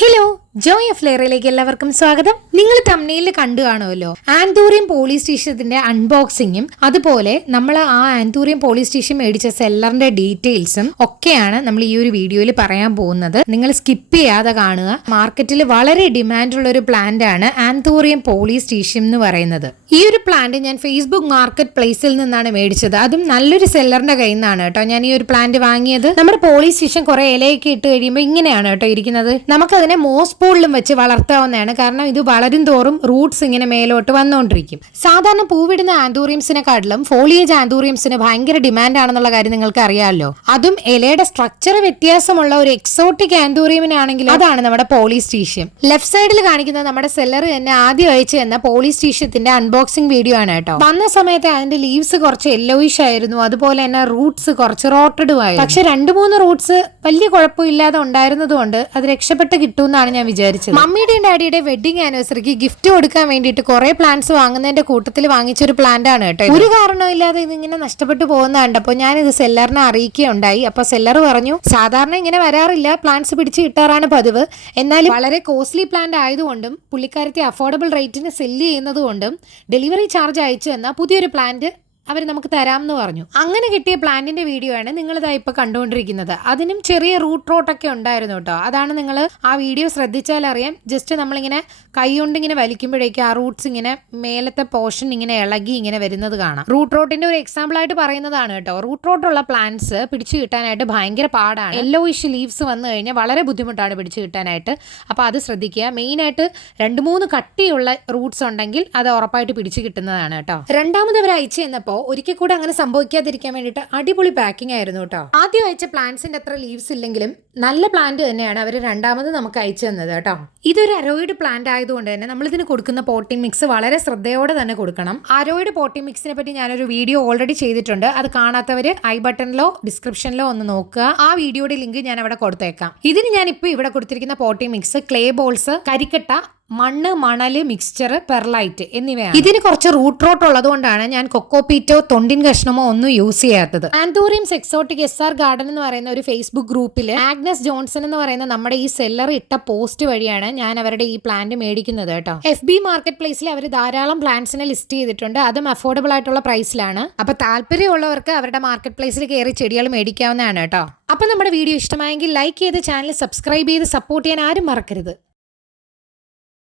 Hello, Joy ഫ്ലെയറിലേക്ക് എല്ലാവർക്കും സ്വാഗതം. നിങ്ങൾ തമ്മിലിൽ കണ്ടു കാണുമല്ലോ. ആന്തൂറിയം പോലീസ് സ്റ്റേഷത്തിന്റെ അൺബോക്സിങ്ങും അതുപോലെ നമ്മൾ ആ ആന്തൂറിയം പോലീസ് സ്റ്റേഷൻ മേടിച്ച സെല്ലറിന്റെ ഡീറ്റെയിൽസും ഒക്കെയാണ് നമ്മൾ ഈ ഒരു വീഡിയോയിൽ പറയാൻ പോകുന്നത്. നിങ്ങൾ സ്കിപ്പ് ചെയ്യാതെ കാണുക. മാർക്കറ്റിൽ വളരെ ഡിമാൻഡ് ഉള്ള ഒരു പ്ലാന്റ് ആണ് ആന്തൂറിയം പോലീസ് സ്റ്റേഷൻ എന്ന് പറയുന്നത്. ഈ ഒരു പ്ലാന്റ് ഞാൻ ഫേസ്ബുക്ക് മാർക്കറ്റ് പ്ലേസിൽ നിന്നാണ് മേടിച്ചത്. അതും നല്ലൊരു സെല്ലറിന്റെ കയ്യിൽ നിന്നാണ് കേട്ടോ ഞാൻ ഈ ഒരു പ്ലാന്റ് വാങ്ങിയത്. നമ്മുടെ പോലീസ് സ്റ്റേഷൻ കുറെ ഇലയൊക്കെ ഇട്ട് കഴിയുമ്പോൾ ഇങ്ങനെയാണ് കേട്ടോ ഇരിക്കുന്നത്. നമുക്കതിനെ മോസ്പൂളിലും വെച്ച് വളർത്താവുന്നതാണ്. കാരണം ഇത് വളരും തോറും റൂട്ട്സ് ഇങ്ങനെ മേലോട്ട് വന്നുകൊണ്ടിരിക്കും സാധാരണ പൂവിടുന്ന ആന്തൂറിയംസിനെക്കാട്ടിലും ഫോളിയേജ് ആന്തൂറിയംസിന് ഭയങ്കര ഡിമാൻഡ് ആണെന്നുള്ള കാര്യം നിങ്ങൾക്ക് അറിയാമല്ലോ അതും ഇലയുടെ സ്ട്രക്ചർ വ്യത്യാസമുള്ള ഒരു എക്സോട്ടിക് ആന്തൂറിയമിനാണെങ്കിൽ അതാണ് നമ്മുടെ പോളിസ്റ്റീഷ്യം സ്റ്റേഷ്യം ലെഫ്റ്റ് സൈഡിൽ കാണിക്കുന്നത് നമ്മുടെ സെല്ലർ തന്നെ ആദ്യം അയച്ചു തന്ന പോളിസ്റ്റീഷ്യത്തിന്റെ സ്റ്റേഷ്യത്തിന്റെ അൺബോക്സിംഗ് വീഡിയോ ആണ് കേട്ടോ. വന്ന സമയത്ത് അതിന്റെ ലീവ്സ് കുറച്ച് യെല്ലോയിഷ് ആയിരുന്നു. അതുപോലെ തന്നെ റൂട്ട്സ് കുറച്ച് റോട്ടഡും ആയിരുന്നു. പക്ഷെ രണ്ട് മൂന്ന് റൂട്ട്സ് വലിയ കുഴപ്പമില്ലാതെ ഉണ്ടായിരുന്നതുകൊണ്ട് അത് രക്ഷപ്പെട്ട് കിട്ടുമെന്നാണ് ഞാൻ വിചാരിച്ചത് മമ്മിയുടെയും ഡാഡിയുടെ വെഡിങ് ആനിവേഴ്സറിക്ക് ഗിഫ്റ്റ് കൊടുക്കാൻ വേണ്ടിയിട്ട് കുറെ പ്ലാന്റ്സ് വാങ്ങുന്നതിന്റെ കൂട്ടത്തിൽ വാങ്ങിച്ചൊരു പ്ലാന്റ് ആണ് കേട്ടോ ഒരു കാരണമില്ലാതെ ഇതിങ്ങനെ നഷ്ടപ്പെട്ടു പോകുന്ന കണ്ടപ്പോൾ ഞാൻ ഇത് സെല്ലറിനെ അറിയിക്കുകയുണ്ടായി. അപ്പൊ സെല്ലർ പറഞ്ഞു സാധാരണ ഇങ്ങനെ വരാറില്ല. പ്ലാന്റ്സ് പിടിച്ച് കിട്ടാറാണ് പതിവ്. എന്നാൽ വളരെ കോസ്റ്റ്ലി പ്ലാന്റ് ആയതുകൊണ്ടും പുള്ളിക്കാരത്തെ അഫോർഡബിൾ റേറ്റിന് സെല്ല് ചെയ്യുന്നതുകൊണ്ടും ഡെലിവറി ചാർജ് അയച്ചു എന്ന പുതിയൊരു പ്ലാന്റ് അവർ നമുക്ക് തരാം എന്ന് പറഞ്ഞു. അങ്ങനെ കിട്ടിയ പ്ലാന്റിന്റെ വീഡിയോ ആണ് നിങ്ങളിതാ ഇപ്പൊ കണ്ടുകൊണ്ടിരിക്കുന്നത്. അതിനും ചെറിയ റൂട്ട് റോട്ടൊക്കെ ഉണ്ടായിരുന്നു കേട്ടോ അതാണ് നിങ്ങൾ ആ വീഡിയോ ശ്രദ്ധിച്ചാൽ അറിയാം ജസ്റ്റ് നമ്മളിങ്ങനെ കൈ കൊണ്ട് ഇങ്ങനെ വലിക്കുമ്പോഴേക്കും ആ റൂട്ട്സ് ഇങ്ങനെ മേലത്തെ പോർഷൻ ഇങ്ങനെ ഇളകി ഇങ്ങനെ വരുന്നത് കാണാം. റൂട്ട് റോട്ടിന്റെ ഒരു എക്സാമ്പിൾ ആയിട്ട് പറയുന്നതാണ് കേട്ടോ റൂട്ട് റോട്ടുള്ള പ്ലാന്റ്സ് പിടിച്ചു കിട്ടാനായിട്ട് ഭയങ്കര പാടാണ്. യെല്ലോയിഷ് ലീവ്സ് വന്നു കഴിഞ്ഞാൽ വളരെ ബുദ്ധിമുട്ടാണ് പിടിച്ചു കിട്ടാനായിട്ട്. അപ്പോൾ അത് ശ്രദ്ധിക്കുക. മെയിൻ ആയിട്ട് രണ്ട് മൂന്ന് കട്ടിയുള്ള റൂട്ട്സ് ഉണ്ടെങ്കിൽ അത് ഉറപ്പായിട്ട് പിടിച്ചു കിട്ടുന്നതാണ് കേട്ടോ രണ്ടാമത് അവർ അയച്ചു ചെന്നപ്പോൾ ഒരിക്കൽ കൂടെ അങ്ങനെ സംഭവിക്കാതിരിക്കാൻ വേണ്ടിട്ട് അടിപൊളി പാക്കിംഗ് ആയിരുന്നു കേട്ടോ. ആദ്യം അയച്ച പ്ലാന്റ്സിന്റെ അത്ര ലീവ്സ് ഇല്ലെങ്കിലും നല്ല പ്ലാന്റ് തന്നെയാണ് അവർ രണ്ടാമത് നമുക്ക് അയച്ചു തന്നത് കേട്ടോ. ഇതൊരു അരോയിഡ് പ്ലാന്റ് ആയതുകൊണ്ട് തന്നെ നമ്മൾ ഇതിന് കൊടുക്കുന്ന പോട്ടിംഗ് മിക്സ് വളരെ ശ്രദ്ധയോടെ തന്നെ കൊടുക്കണം. അരോയിഡ് പോട്ടിംഗ് മിക്സിനെ പറ്റി ഞാനൊരു വീഡിയോ ഓൾറെഡി ചെയ്തിട്ടുണ്ട്. അത് കാണാത്തവർ ഐ ബട്ടണിലോ ഡിസ്ക്രിപ്ഷനിലോ ഒന്ന് നോക്കുക. ആ വീഡിയോയുടെ ലിങ്ക് ഞാൻ അവിടെ കൊടുത്തേക്കാം. ഇതിന് ഞാൻ ഇപ്പോൾ ഇവിടെ കൊടുത്തിരിക്കുന്ന പോട്ടിംഗ് മിക്സ് ക്ലേ ബോൾസ് കരിക്കട്ട മണ്ണ് മണൽ മിക്സ്ചർ പെർലൈറ്റ് എന്നിവയാണ്. ഇതിന് കുറച്ച് റൂട്ട് റോട്ട് ഉള്ളതുകൊണ്ടാണ് ഞാൻ കൊക്കോപീറ്റോ തൊണ്ടിൻ കഷ്ണമോ ഒന്നും യൂസ് ചെയ്യാത്തത്. Anthurium exotic S R garden എന്ന് പറയുന്ന ഒരു ഫേസ്ബുക്ക് ഗ്രൂപ്പിൽ ആഗ്നസ് ജോൺസൺ എന്ന് പറയുന്ന നമ്മുടെ ഈ സെല്ലർ ഇട്ട പോസ്റ്റ് വഴിയാണ് ഞാൻ അവരുടെ ഈ പ്ലാന്റ് മേടിക്കുന്നത് കേട്ടോ. എഫ് ബി മാർക്കറ്റ് പ്ലേസിൽ അവർ ധാരാളം പ്ലാന്റ്സിനെ ലിസ്റ്റ് ചെയ്തിട്ടുണ്ട്. അതും അഫോർഡബിൾ ആയിട്ടുള്ള പ്രൈസിലാണ് അപ്പൊ താല്പര്യമുള്ളവർക്ക് അവരുടെ മാർക്കറ്റ് പ്ലേസിൽ കയറി ചെടികൾ മേടിക്കാവുന്നതാണ് കേട്ടോ. അപ്പൊ നമ്മുടെ വീഡിയോ ഇഷ്ടമായെങ്കിൽ ലൈക്ക് ചെയ്ത് ചാനൽ സബ്സ്ക്രൈബ് ചെയ്ത് സപ്പോർട്ട് ചെയ്യാൻ ആരും മറക്കരുത്.